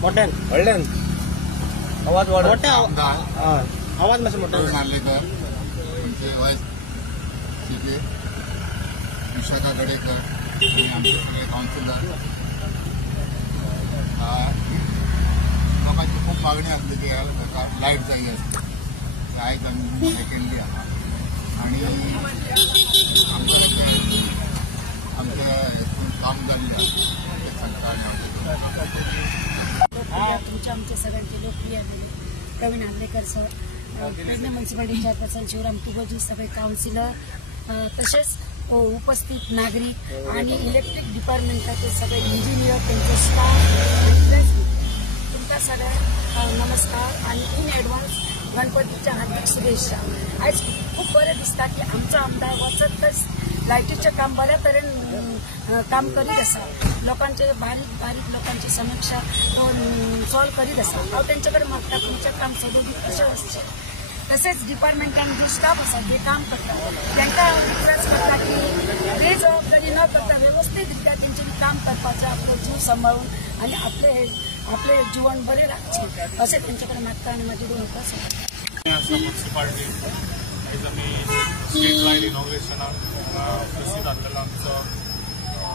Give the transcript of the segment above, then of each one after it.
मोठ्यान व्हडल्यान आवाज वाढ आवाज मातसो मोठ्यान नार्लेकर आमचे वायस सीपी विशाखा गडेकर आणि आमचे सगळे काउन्सिलर लोकांची खूप मागणी असली की लाईट जाय आसता आयज आमी केल्ली आहा आणि आमच्या काम जाल्लें ते सांगता तुमच्या आमच्या सगळ्यांचे लोकप्रिय Praveen Narlekar sir Pedne municipality chairperson Shivram Tugoji सगळे काउन्सिलर तसेच उपस्थित नागरिक आणि इलेक्ट्रिक डिपार्टमेंटाचे सगळे इंजिनियर त्यांचे स्टाफ तुमच्या सगळ्या नमस्कार आणि इन एडवान्स गणपतीच्या हार्दिक शुभेच्छा। आज खूप बरें दिसता की आमचो आमदार वचतच लायटीचे काम बऱ्या तरेन काम करीत आसा, लोकांचे बारीक बारीक लोकांची समीक्षा सॉल्व करीत आसा। हांव तेंच्याकडे मागता तुमचें काम सोडून कशें वचचें। तसेच डिपार्टमेंटान जे स्टाफ आसा जे काम करता तांकां हांव रिक्वेस्ट करता की बेजबाबदारी न करता व्यवस्थितरित्या तेंच्यांनी काम करपाचें, आपलो जीव सांबाळून आनी आपले जीवन बरें राखचें अशें तेंच्याकडे मागता आनी म्हाजी 2 मुखार म्युनिसिपालिटी आयज आमी स्ट्रीट लायट इनॉग्रेशनाक प्रसिद्ध आसलेलो आमचो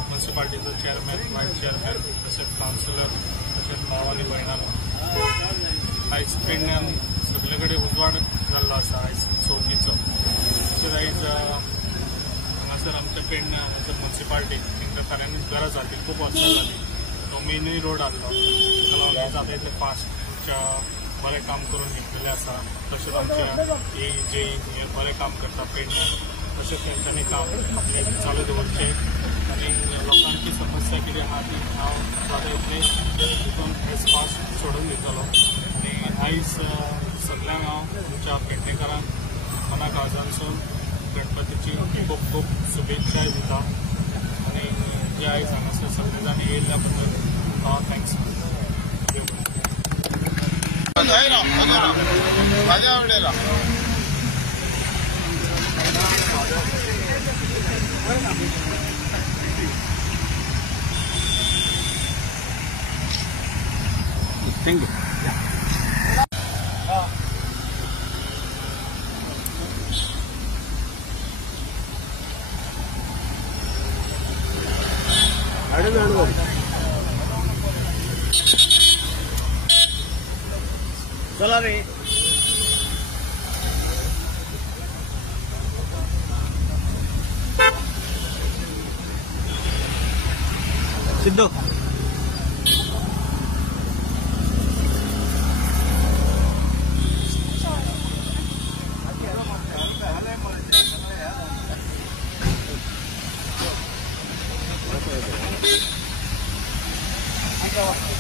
म्युनिसिपालिटीचो चेअरमॅन वायस चेअरमॅन तशेंच काउन्सिलर तशेंच भाव आनी भयणां आयज पेडण्यान सगळे कडेन उजवाड जाल्लो आसा आयज चवथीचो। तशेंच आयज हांगासर आमच्या पेडण्या म्युनिसिपालिटी तांकां खऱ्यांनीच गरज आसली, खूब वर्सां जाली। तो मेनूय रोड आसलो ताका लागून जाता इतलें फास्ट आमच्या बरें काम करून घेतलेलें आसा। तशेंच आमच्या जे बरें काम करता पेडण्यान तशेंच तेंच्यांनी काम चालू दवरचें आनी लोकांची समस्या कितें आहा ती हांव जाता इतलें तितून एज फास्ट सोडून दितलो। आनी आयज सगळ्यांक हांव तुमच्या पेडणेकारांक मना काळजांसून गणपतीची खूब खूब शुभेच्छाय दिता आनी जे आयज हांगासर सगळे जाण येयल्ल्या बद्दल तुमकां हांव थँक्स माझ्या आवडेला थँक्यू। चला रे सिद्धू Thank you.